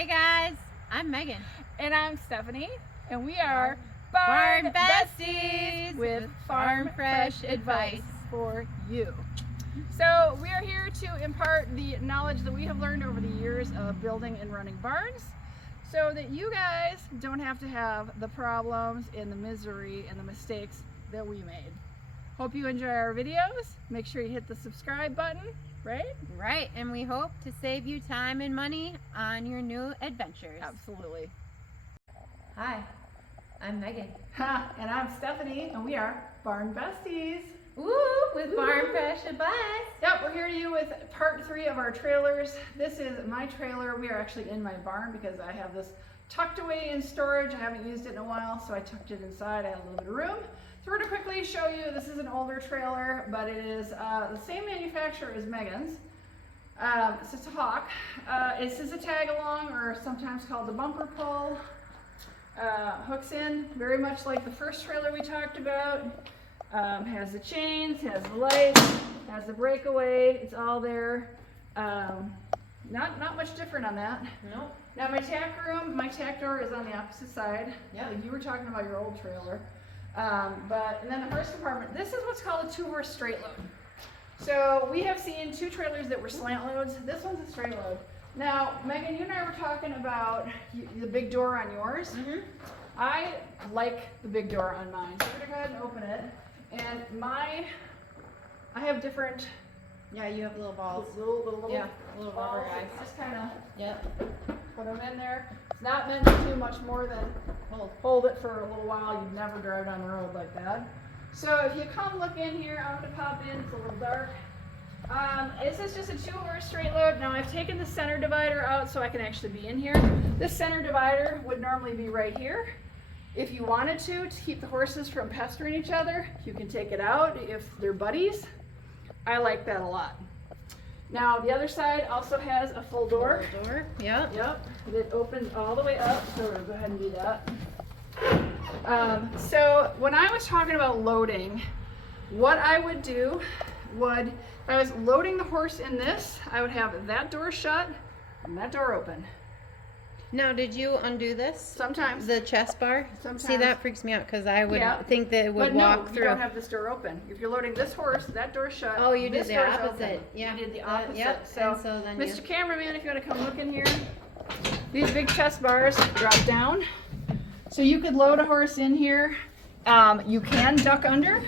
Hey guys, I'm Megan. And I'm Stephanie, and we are Barn Besties with farm fresh advice for you. So we are here to impart the knowledge that we have learned over the years of building and running barns so that you guys don't have to have the problems and the misery and the mistakes that we made. Hope you enjoy our videos. Make sure you hit the subscribe button, right? Right, and we hope to save you time and money on your new adventures. Absolutely. Hi, I'm Megan. And I'm Stephanie, and we are Barn Besties. Woo, with farm fresh advice. Yep, we're here to you with part 3 of our trailers. This is my trailer. We are actually in my barn because I have this tucked away in storage. I haven't used it in a while, so I tucked it inside. I had a little bit of room. So we're going to quickly show you, this is an older trailer, but it is the same manufacturer as Megan's. It's just a Hawk. This is a tag along, or sometimes called the bumper pull. Hooks in very much like the first trailer we talked about. Has the chains, has the lights, has the breakaway, it's all there. Not much different on that. Nope. Now my tack room, my tack door is on the opposite side. Yep. Like you were talking about your old trailer. And then the horse compartment, this is what's called a 2-horse straight load. So we have seen 2 trailers that were slant loads. This one's a straight load. Now, Megan, you and I were talking about the big door on yours. Mm-hmm. I like the big door on mine. So we're gonna go ahead and open it. And I have different Yeah, you have little balls. little Yeah, little balls. rubber guys. Just kind of Yep. put them in there. It's not meant to do much more than hold it for a little while. You'd never drive down the road like that. So if you come look in here, I'm going to pop in. It's a little dark. This is just a 2-horse straight load. Now I've taken the center divider out so I can actually be in here. This center divider would normally be right here. If you wanted to keep the horses from pestering each other, you can take it out if they're buddies. I like that a lot. Now the other side also has a full door. Full door. Yep. Yep, it opens all the way up, so we're gonna go ahead and do that. So when I was talking about loading, what I would do if I was loading the horse in this, I would have that door shut and that door open. Now, did you undo this? Sometimes. The chest bar? Sometimes. See, that freaks me out because I would Yeah. think that it would But walk no, through. you don't have this door open. If you're loading this horse, that door's shut. Oh, you did this the door's opposite. open. Yeah. You did the Yep. opposite. So then Mr. Cameraman, if you want to come look in here, these big chest bars drop down. So you could load a horse in here. You can duck under,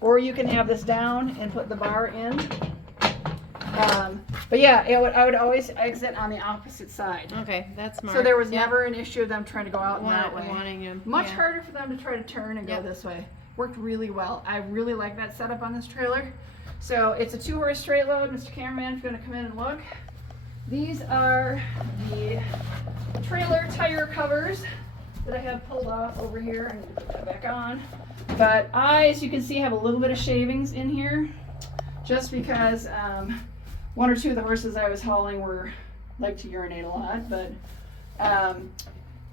or you can have this down and put the bar in. But yeah, I would always exit on the opposite side. Okay, that's smart. So there was Yep. never an issue of them trying to go out in that way. Wanting him. Much Yeah. harder for them to try to turn and go Yep. this way. Worked really well. I really like that setup on this trailer. So it's a 2-horse straight load. Mr. Cameraman, if you want to come in and look. These are the trailer tire covers that I have pulled off over here and put that back on. But as you can see, have a little bit of shavings in here just because 1 or 2 of the horses I was hauling like to urinate a lot. But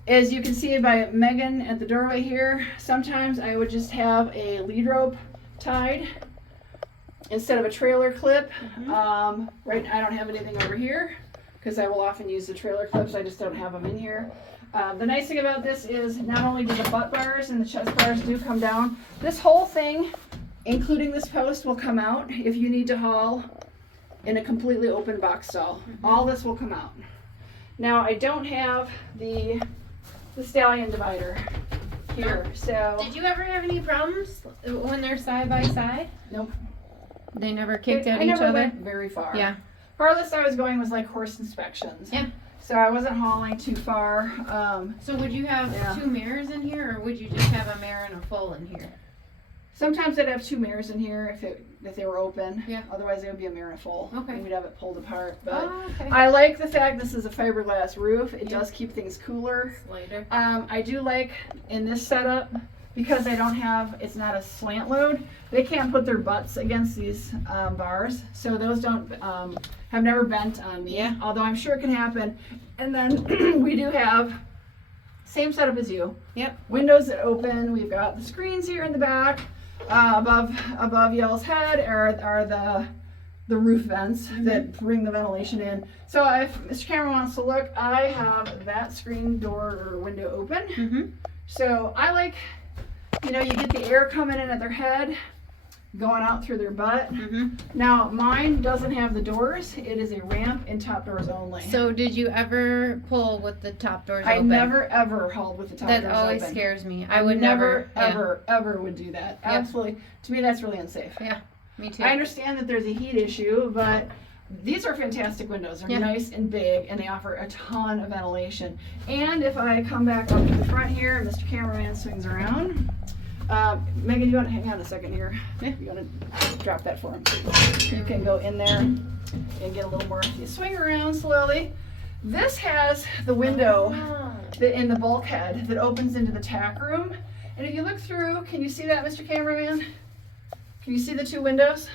as you can see by Megan at the doorway here, sometimes I would just have a lead rope tied instead of a trailer clip. Right, I don't have anything over here because I will often use the trailer clips. I just don't have them in here. The nice thing about this is not only do the butt bars and the chest bars do come down, this whole thing, including this post, will come out if you need to haul in a completely open box stall. All this will come out. Now I don't have the stallion divider here, so. Did you ever have any problems when they're side by side? Nope. They never kicked at I each never other? went very far. Yeah. Farthest I was going was like horse inspections. Yeah. So I wasn't hauling too far. So would you have Yeah. 2 mirrors in here, or would you just have a mirror and a full in here? Sometimes I'd have 2 mirrors in here if they were open. Yeah. Otherwise it would be a mirror and a full. Okay. And we'd have it pulled apart. But Oh, okay. I like the fact this is a fiberglass roof. It Yeah. does keep things cooler. Later. I do like in this setup, because it's not a slant load, they can't put their butts against these bars. So those don't, have never bent on me. Yeah. Although I'm sure it can happen. And then we do have, same setup as you. Yep. Windows that open. We've got the screens here in the back. Above Yell's head are the the roof vents that bring the ventilation in. So if Mr. Cameron wants to look, I have that screen door or window open. So I like, you know, you get the air coming in at their head, going out through their butt. Now mine doesn't have the doors. It is a ramp and top doors only. So did you ever pull with the top doors I open? never ever hauled with the top doors open. That always scares me. I would never yeah. ever would do that. Absolutely. To me, that's really unsafe. Yeah, me too. I understand that there's a heat issue, but these are fantastic windows. They're nice and big, and they offer a ton of ventilation. And if I come back up to the front here, and Mr. Cameraman swings around. Megan, you want to hang on a second here? You want to drop that for him? You can go in there and get a little more. You swing around slowly. This has the window in the bulkhead that opens into the tack room. And if you look through, can you see that, Mr. Cameraman? Can you see the two windows?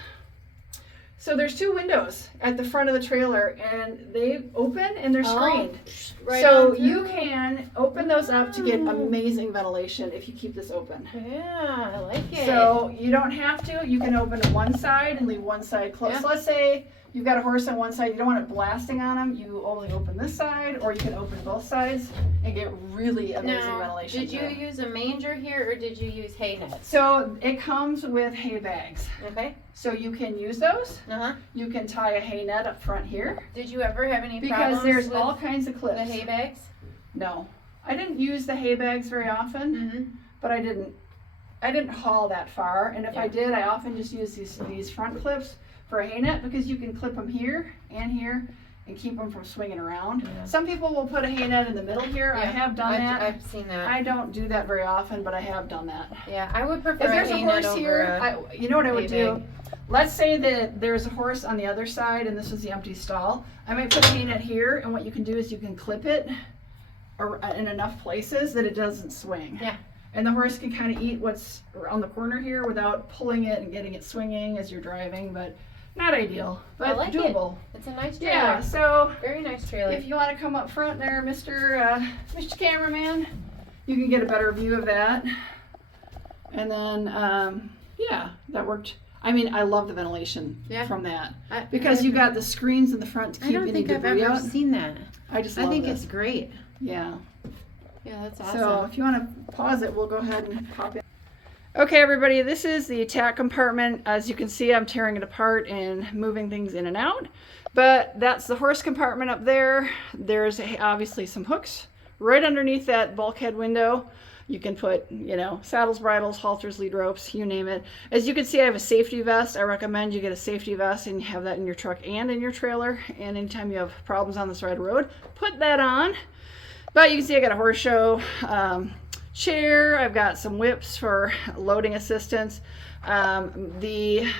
So there's two windows at the front of the trailer, and they open and they're screened. Right so you can open those up to get amazing ventilation if you keep this open. Yeah, I like it. So you don't have to. You can open one side and leave one side closed. Yeah. So let's say you've got a horse on one side, you don't want it blasting on them, you only open this side, or you can open both sides and get really amazing ventilation. Did you use a manger here, or did you use hay nets? So it comes with hay bags. Okay. So you can use those. Uh-huh. You can tie a hay net up front here. Did you ever have any Because problems there's with all kinds of clips. the hay bags? No. I didn't use the hay bags very often, but I didn't haul that far. And if I did, I often just use these front clips for a hay net, because you can clip them here and keep them from swinging around. Yeah. Some people will put a hay net in the middle here. I have done that. I've seen that. I don't do that very often, but I have done that. Yeah, I would prefer If there's a a hay net horse over here, you know what I would hay do? bag. Let's say that there's a horse on the other side and this is the empty stall. I might put a hay net here, and what you can do is you can clip it in enough places that it doesn't swing. Yeah. And the horse can kind of eat what's around the corner here without pulling it and getting it swinging as you're driving, but not ideal, but I like doable. It's a nice trailer. Yeah, so Very nice trailer. if you want to come up front there, Mr. Cameraman, you can get a better view of that. And then, yeah, that worked. I mean, I love the ventilation from that, because you got the screens in the front to keep any debris out. I don't think I've ever seen that. I just love I think this. it's great. Yeah. Yeah, that's awesome. So if you want to pause it, we'll go ahead and pop in. Okay, everybody, this is the tack compartment. As you can see, I'm tearing it apart and moving things in and out. But that's the horse compartment up there. There's obviously some hooks right underneath that bulkhead window. You can put, you know, saddles, bridles, halters, lead ropes, you name it. As you can see, I have a safety vest. I recommend you get a safety vest and have that in your truck and in your trailer. And anytime you have problems on the side of the road, put that on. But you can see I got a horse show chair. I've got some whips for loading assistance. The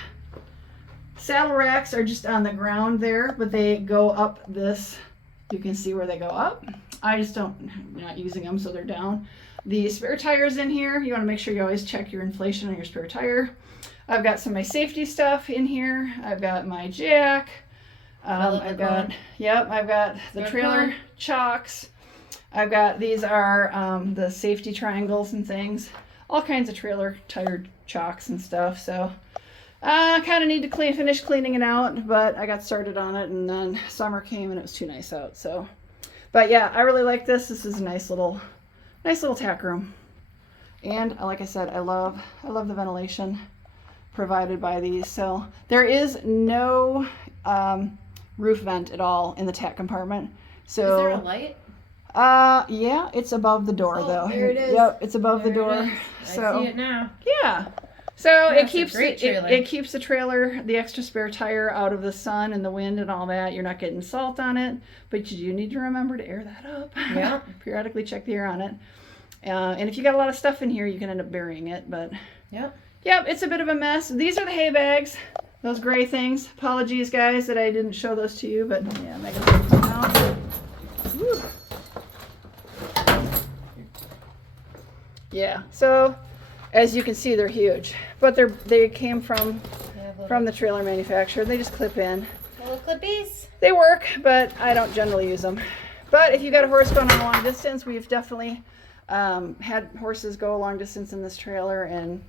saddle racks are just on the ground there, but they go up this. You can see where they go up. I'm not using them, so they're down. The spare tires in here, you want to make sure you always check your inflation on your spare tire. I've got some of my safety stuff in here. I've got my jack. I've got the trailer chocks. I've got, these are the safety triangles and things. All kinds of trailer tire chocks and stuff. So I kind of need to finish cleaning it out, but I got started on it, and then summer came and it was too nice out. So, but yeah, I really like this. This is a nice little tack room. And like I said, I love the ventilation provided by these. So there is no roof vent at all in the tack compartment. So is there a light? Yeah, it's above the door though. There it is. Yep, it's above the door. So I see it now. Yeah. So it That's keeps the trailer, the extra spare tire, out of the sun and the wind and all that. You're not getting salt on it, but you need to remember to air that up. Yeah. Periodically check the air on it. And if you got a lot of stuff in here, you can end up burying it. But yep, it's a bit of a mess. These are the hay bags, those gray things. Apologies, guys, that I didn't show those to you, but yeah, Megan's taking them out. Woo. Yeah, so as you can see, they're huge, but they came from the trailer manufacturer. They just clip in. Little clippies. They work, but I don't generally use them. But if you got a horse going on a long distance, we've definitely had horses go a long distance in this trailer, and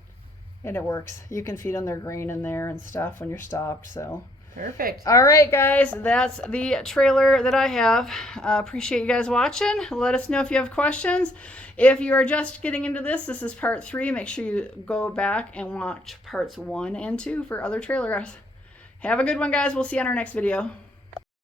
it works. You can feed them their grain in there and stuff when you're stopped. So Perfect. All right, guys, that's the trailer that I have. Appreciate you guys watching. Let us know if you have questions. If you are just getting into this is part 3. Make sure you go back and watch parts 1 and 2 for other trailers. Have a good one, guys. We'll see you on our next video.